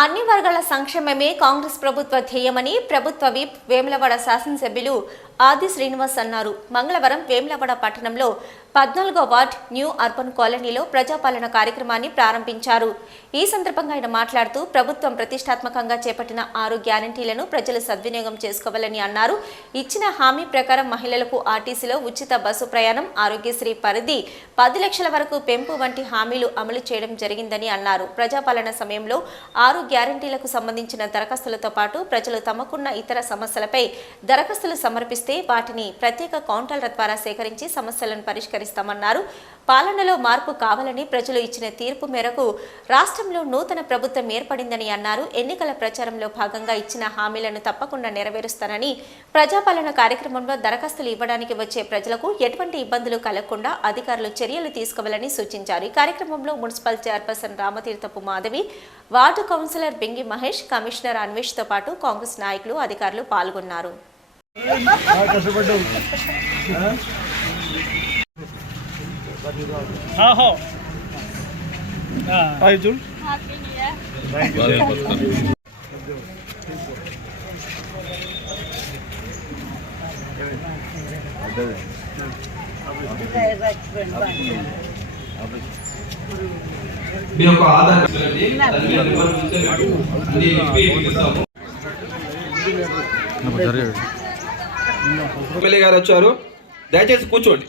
అన్ని వర్గాల సంక్షేమమే కాంగ్రెస్ ప్రభుత్వ ధ్యేయమని ప్రభుత్వ విప్ వేములవాడ శాసనసభ్యులు ఆది శ్రీనివాస్ అన్నారు. మంగళవారం వేములవాడ పట్టణంలో పద్నాలుగో వార్డ్ న్యూ అర్బన్ కాలనీలో ప్రజాపాలన కార్యక్రమాన్ని ప్రారంభించారు. ఈ సందర్భంగా ఆయన మాట్లాడుతూ ప్రభుత్వం ప్రతిష్టాత్మకంగా చేపట్టిన ఆరు గ్యారంటీలను ప్రజలు సద్వినియోగం చేసుకోవాలని అన్నారు. ఇచ్చిన హామీ ప్రకారం మహిళలకు ఆర్టీసీలో ఉచిత బస్సు ప్రయాణం ఆరోగ్యశ్రీ పరిధి పది లక్షల వరకు పెంపు వంటి హామీలు అమలు చేయడం జరిగిందని అన్నారు. ప్రజాపాలన సమయంలో ఆరు గ్యారంటీలకు సంబంధించిన దరఖాస్తులతో పాటు ప్రజలు తమకున్న ఇతర సమస్యలపై దరఖాస్తులు సమర్పిస్తే వాటిని ప్రత్యేక కౌంటర్ల ద్వారా సేకరించి సమస్యలను చేస్తామన్నారు. పాలనలో మార్పు కావాలని ప్రజలు ఇచ్చిన తీర్పు మేరకు రాష్ట్రంలో నూతన ప్రభుత్వం ఏర్పడిందని అన్నారు. ఎన్నికల ప్రచారంలో భాగంగా ఇచ్చిన హామీలను తప్పకుండా నెరవేరుస్తానని ప్రజాపాలన కార్యక్రమంలో దరఖాస్తులు ఇవ్వడానికి వచ్చే ప్రజలకు ఎటువంటి ఇబ్బందులు కలగకుండా అధికారులు చర్యలు తీసుకోవాలని సూచించారు. ఈ కార్యక్రమంలో municipal chairperson Ramatheerthapu Madhavi ward councillor Bingi Mahesh commissioner అన్వేష్తో పాటు కాంగ్రెస్ నాయకులు అధికారులు పాల్గొన్నారు. ఆహో హాయ్ జూల్ మీ యొక్క ఆధార్. ఎమ్మెల్యే గారు వచ్చారు. దయచేసి కూర్చోండి.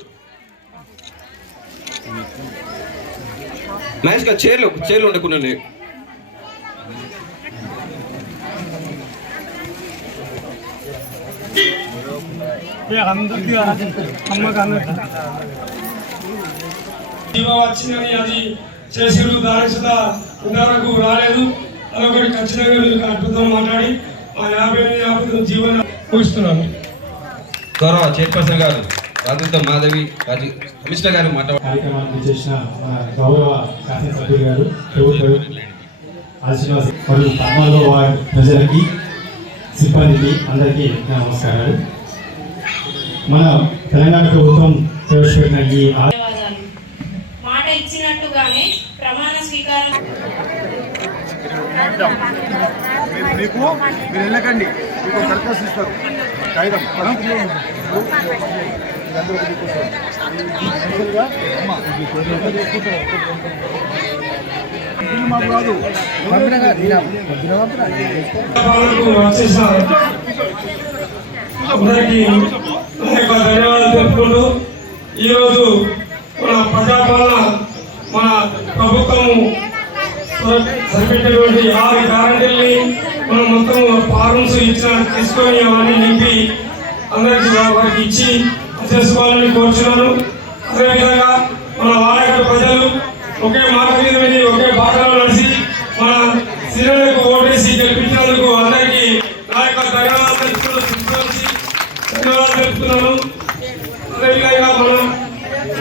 మహేష్ గారు చైర్లు చైర్లు ఉండకుండా వచ్చిందని అది చేసిరు సుధా ఇంతవరకు రాలేదు. అదొకటి ఖచ్చితంగా మీరు అద్భుతం మాట్లాడి ఆ యాభై యాభై జీవన ముగిస్తున్నాను. గౌరవ చైర్పర్సన్ గారు రాజుతో మాధవి రాజు కమిషనర్ గారు మాట్లాడారు కార్యక్రమాన్ని చేసిన గౌరవ శాసనసభ్యులు గారు మరియు ప్రజలకి సిబ్బందికి అందరికీ నమస్కారాలు. మన తెలంగాణ ప్రభుత్వం ప్రవేశపెట్టిన ఈ మాట ఇచ్చినట్టుగానే ప్రమాణ స్వీకారం మీకు మీరు వెళ్ళకండి. మీకు దరఖాస్తు ఇస్తారు. మాకు కాదు అందరికీ నా ధన్యవాదాలు తెలుపుకుంటూ ఈరోజు మన ప్రజాపాలన మన ప్రభుత్వము సరిపెట్టినటువంటి ఆరు గ్యారంటీల్ని మనం మొత్తం ఫార్మ్స్ ఇచ్చిన తీసుకొని అవన్నీ నింపి అందరికి వారికి ఇచ్చి చేసుకోవాలని కోరుచున్నాను. అదేవిధంగా మన వాడ ప్రజలు ఒకే మాట మీద విని ఒకే బాటలో నడిచి మన సీనియర్లకు ఓటేసి గెలిపించినందుకు అందరికీ నా యొక్క ధన్యవాదాలు ధన్యవాదాలు తెలుపుతున్నాను. అదేవిధంగా మన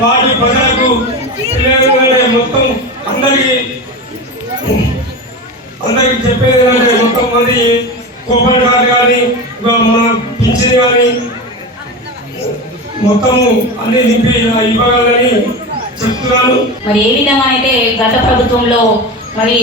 వాటి ప్రజలకు మొత్తం అందరికీ అందరికి చెప్పేది ఏంటంటే మొత్తం మంది కూపన్ గారు కానీ మన పింఛన్ కానీ మొత్తము అన్ని నింపి ఇవ్వగలని చెప్తున్నాను. మరి ఏ విధంగా అయితే గత ప్రభుత్వంలో మరి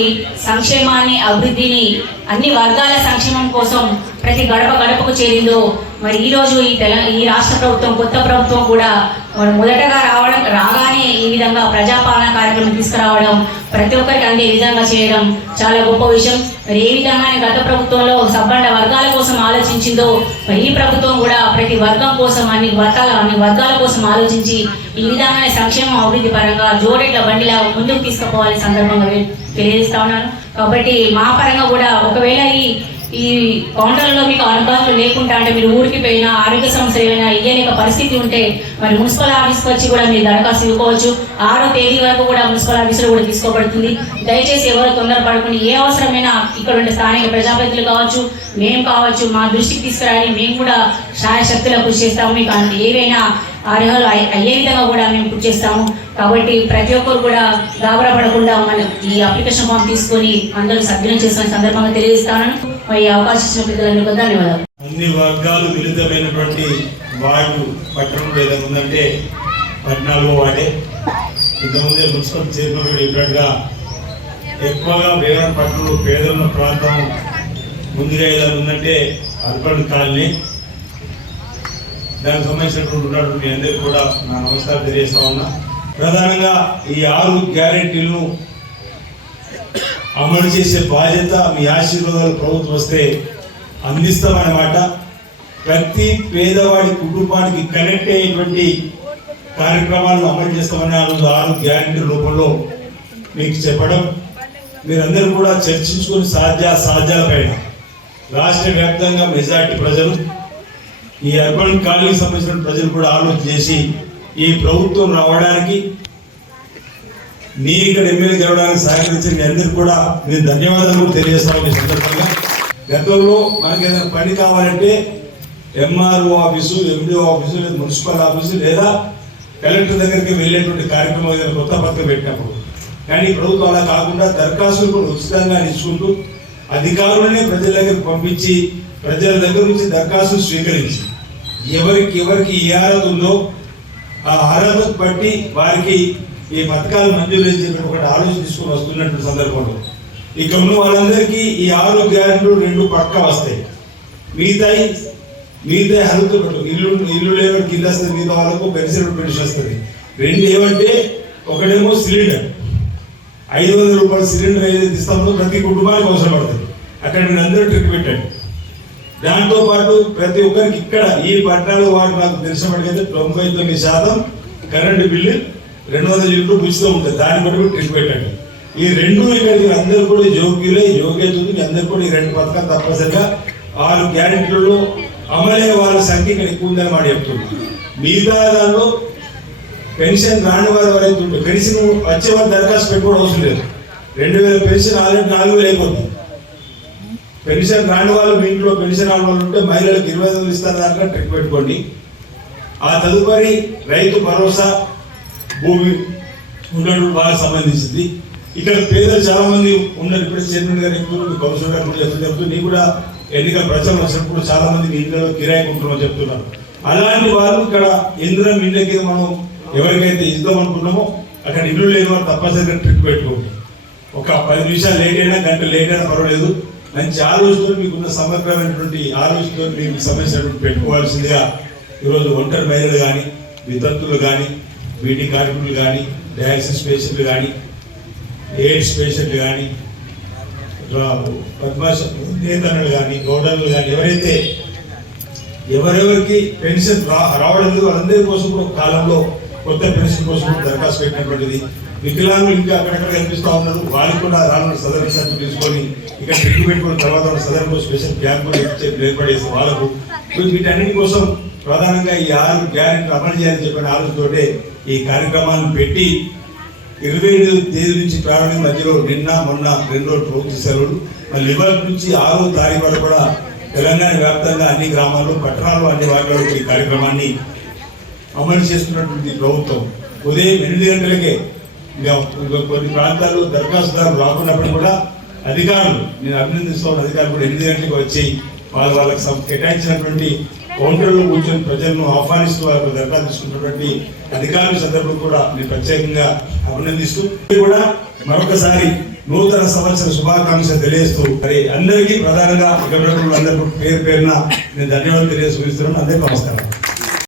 సంక్షేమాన్ని అభివృద్ధిని అన్ని వర్గాల సంక్షేమం కోసం ప్రతి గడప గడపకు చేరిందో మరి ఈరోజు ఈ తెల ఈ రాష్ట్ర ప్రభుత్వం కొత్త ప్రభుత్వం కూడా మరి మొదటగా రావడం రాగానే ఈ విధంగా ప్రజాపాలన కార్యక్రమం తీసుకురావడం ప్రతి ఒక్కరికి అందే విధంగా చేయడం చాలా గొప్ప విషయం. మరి ఏ విధంగానే గత ప్రభుత్వంలో సబ్బండ వర్గాల కోసం ఆలోచించిందో మరి ఈ ప్రభుత్వం కూడా ప్రతి వర్గం కోసం అన్ని వర్గాల అన్ని వర్గాల కోసం ఆలోచించి ఈ విధంగానే సంక్షేమం అభివృద్ధి పరంగా జోడెట్ల బండిలా ముందుకు తీసుకుపోవాలని సందర్భంగా వె- తెలియజేస్తా ఉన్నాను. కాబట్టి మా పరంగా కూడా ఒకవేళ ఈ ఈ కౌంటర్లో మీకు అందుబాటులో లేకుండా అంటే మీరు ఊరికి పోయినా ఆరోగ్య సమస్యలు ఏమైనా ఇయ్యలేక పరిస్థితి ఉంటే మరి మున్సిపల్ ఆఫీస్కి వచ్చి కూడా మీరు దరఖాస్తు ఇవ్వుకోవచ్చు ఆరో తేదీ వరకు కూడా మున్సిపల్ ఆఫీసులో కూడా తీసుకోబడుతుంది. దయచేసి ఎవరు తొందరపడకుండా ఏ అవసరమైనా ఇక్కడ ఉండే స్థానిక ప్రజాప్రతినిధులు కావచ్చు మేము కావచ్చు మా దృష్టికి తీసుకురాని మేము కూడా శాయశక్తుల కృషి చేస్తాము. మీకు అన్ని ఏవైనా అర్హులు అయ్యే విధంగా కూడా మేము కృషి చేస్తాము. కాబట్టి ప్రతి ఒక్కరు కూడా గాబరా పడకుండా మన ఈ అప్లికేషన్ ఫామ్ తీసుకొని అందరూ సభ్యులు చేసిన సందర్భంగా తెలియజేస్తాను మరి అవకాశం ధన్యవాదాలు. అన్ని వర్గాలు మిళితమైనటువంటి వార్డు పట్టణంలో ఏదైనా ఉందంటే పద్నాలుగో వార్డే. ఇంతకుముందే మున్సిపల్ చైర్మన్ కూడా చెప్పినట్టుగా ఎక్కువగా వేరే పట్టణంలో పేదలున్న ప్రాంతం ముందుగా ఏదైనా ఉందంటే అర్బన్ కాలనీ. దానికి సంబంధించినటువంటి ఉన్నటువంటి అందరికీ కూడా నా నమస్కారం తెలియజేస్తా ఉన్నా. ప్రధానంగా ఈ ఆరు గ్యారెంటీలను అమలు చేసే బాధ్యత మీ ఆశీర్వాదాలు ప్రభుత్వం వస్తే అందిస్తామన్నమాట. ప్రతి పేదవాడి కుటుంబానికి కనెక్ట్ అయ్యేటువంటి కార్యక్రమాలను అమలు చేస్తామని ఆ రోజు ఆరు గ్యారెంటీ రూపంలో మీకు చెప్పడం. మీరందరూ కూడా చర్చించుకుని సాధ్య సాధ్యాలపైన రాష్ట్ర వ్యాప్తంగా మెజార్టీ ప్రజలు ఈ అర్బన్ కాలనీకి సంబంధించిన ప్రజలు కూడా ఆలోచన చేసి ఈ ప్రభుత్వం రావడానికి మీ ఇక్కడ ఎమ్మెల్యే గెలవడానికి సహకరించిన అందరికి అందరికీ కూడా నేను ధన్యవాదాలు తెలియజేస్తాను ఈ సందర్భంగా. గతంలో మనకి ఏదైనా పని కావాలంటే ఎంఆర్ఓ ఆఫీసు ఎండిఓ ఆఫీసు లేదా మున్సిపల్ ఆఫీసు లేదా కలెక్టర్ దగ్గరికి వెళ్ళేటువంటి కార్యక్రమం ఏదైనా కొత్త పత్రిక పెట్టినప్పుడు. కానీ ప్రభుత్వం అలా కాకుండా దరఖాస్తులు కూడా ఉచితంగా ఇచ్చుకుంటూ అధికారులనే ప్రజల దగ్గర పంపించి ప్రజల దగ్గర నుంచి దరఖాస్తులు స్వీకరించి ఎవరికి ఎవరికి ఏ అర్హత ఉందో ఆ అర్హతకు బట్టి వారికి ఈ పథకాలు మంజూరు చేసి ఒకటి ఆలోచన తీసుకొని వస్తున్నటువంటి సందర్భంలో ఇక ఉన్న వాళ్ళందరికీ ఈ ఆరు గ్యారెంట్లు రెండు పక్క వస్తాయి. మిగతాయి మిగతా హెల్త్ ఇల్లు ఇల్లు లేని కింద వస్తుంది మిగతా వాళ్ళకు పెన్షన్ పెన్షన్ వస్తుంది. రెండు ఏమంటే ఒకటేమో సిలిండర్. ఐదు వందల రూపాయల సిలిండర్ ఏదైతే ఇస్తామో ప్రతి కుటుంబానికి అవసరం పడుతుంది అక్కడ మీరు అందరూ ట్రిక్ పెట్టండి. దాంతో పాటు ప్రతి ఒక్కరికి ఇక్కడ ఈ పట్టణాలు వారు నాకు తెలిసినప్పటికైతే తొంభై తొమ్మిది శాతం కరెంటు బిల్లు రెండు వందల యూనిట్లు ఉచితం ఉంటుంది దాన్ని బట్టి కూడా ట్రిప్ పెట్టండి ఈ రెండు ఇక్కడ అందరూ కూడా యోగ్యులే యోగ్యత ఉంది అందరూ కూడా ఈ రెండు పథకాలు తప్పనిసరిగా ఆరు గ్యారెంటీలలో అమలయ్యే వాళ్ళ సంఖ్య ఇక్కడ ఎక్కువ ఉందని మాట చెప్తుంది మిగతా దానిలో పెన్షన్ రాని వారు ఎవరైతే ఉంటారు పెన్షన్ వచ్చే వారు దరఖాస్తు పెట్టుకోవడం అవసరం లేదు. రెండు వేల పెన్షన్ ఆల్రెడీ నాలుగు వేలు అయిపోతుంది. పెన్షన్ రాని వాళ్ళు మీ ఇంట్లో పెన్షన్ రాని వాళ్ళు ఉంటే మహిళలకు ఇరవై వందలు ఇస్తారు దాంట్లో ట్రిక్ పెట్టుకోండి. ఆ తదుపరి రైతు భరోసా భూమి ఉండడం బాగా సంబంధించింది. ఇక్కడ పేదలు చాలా మంది ఉన్నారు. ఇప్పుడు చైర్మన్ గారు చెప్తున్నారు కౌన్సిలర్ గారు కూడా చెప్తూ చెప్తూ నీ కూడా ఎన్నికల ప్రచారం వచ్చినప్పుడు చాలా మంది ఇంట్లో కిరాయి ఉంటున్నామని చెప్తున్నారు. అలాంటి వాళ్ళు ఇక్కడ ఇంద్రం ఇండ్లకి మనం ఎవరికైతే ఇద్దాం అనుకున్నామో అక్కడ ఇల్లు లేని వాళ్ళు తప్పనిసరిగా ట్రిప్ పెట్టుకోండి. ఒక పది నిమిషాలు లేట్ అయినా గంట లేట్ అయినా పర్వాలేదు. మంచి ఆలోచనతో మీకున్న సమగ్రమైనటువంటి ఆలోచనతో మీకు సమస్యలు పెట్టుకోవాల్సిందిగా ఈరోజు ఒంటరి మహిళలు కానీ వితంతులు కానీ బీటీ కార్మికులు కానీ డయాలసిస్ పేషెంట్లు కానీ ఎయిడ్స్ పేషెంట్లు కానీ పద్మాశ నేతలు కానీ గౌడర్లు కానీ ఎవరైతే ఎవరెవరికి పెన్షన్ రా రావడం అందరి వాళ్ళందరి కోసం కూడా కాలంలో కొత్త పెన్షన్ కోసం దరఖాస్తు పెట్టినటువంటిది. వికలాంగులు ఇంకా అక్కడక్కడ కనిపిస్తా ఉన్నారు. వాళ్ళకి కూడా రానున్న సదరణ సభ్యులు తీసుకొని ఇక్కడ ట్రిక్ పెట్టుకున్న తర్వాత వాళ్ళ స్పెషల్ క్యాంప్ ఏర్పడేసి వాళ్ళకు. వీటన్నిటి కోసం ప్రధానంగా ఈ ఆరు గ్యారెంటీ అమలు చేయాలని చెప్పిన ఆలోచనతోటే ఈ కార్యక్రమాన్ని పెట్టి ఇరవై ఏడు తేదీ నుంచి ప్రారంభం మధ్యలో నిన్న మొన్న రెండు రోజులు ప్రభుత్వ సెలవులు మళ్ళీ ఇవాళ నుంచి ఆరో తారీఖు వరకు కూడా తెలంగాణ వ్యాప్తంగా అన్ని గ్రామాల్లో పట్టణాల్లో అన్ని వాటిలో ఈ కార్యక్రమాన్ని అమలు చేస్తున్నటువంటి ప్రభుత్వం. ఉదయం ఎనిమిది గంటలకే కొన్ని ప్రాంతాల్లో దరఖాస్తుదారులు రాకున్నప్పుడు కూడా అధికారులు నేను అభినందిస్తున్న అధికారులు కూడా ఎనిమిది గంటలకు వచ్చి వాళ్ళ వాళ్ళకి కేటాయించినటువంటి కౌంటర్లో కూర్చొని ప్రజలను ఆహ్వానిస్తూ వాళ్ళకు దరఖాస్తు తీసుకున్నటువంటి అధికారుల సందర్భం కూడా నేను ప్రత్యేకంగా అభినందిస్తూ కూడా మరొకసారి నూతన సంవత్సర శుభాకాంక్షలు తెలియజేస్తూ మరి అందరికీ ప్రధానంగా ఇక్కడ అందరికీ పేరు పేరున నేను ధన్యవాదాలు తెలియజేస్తున్నాను అందరికీ నమస్కారం.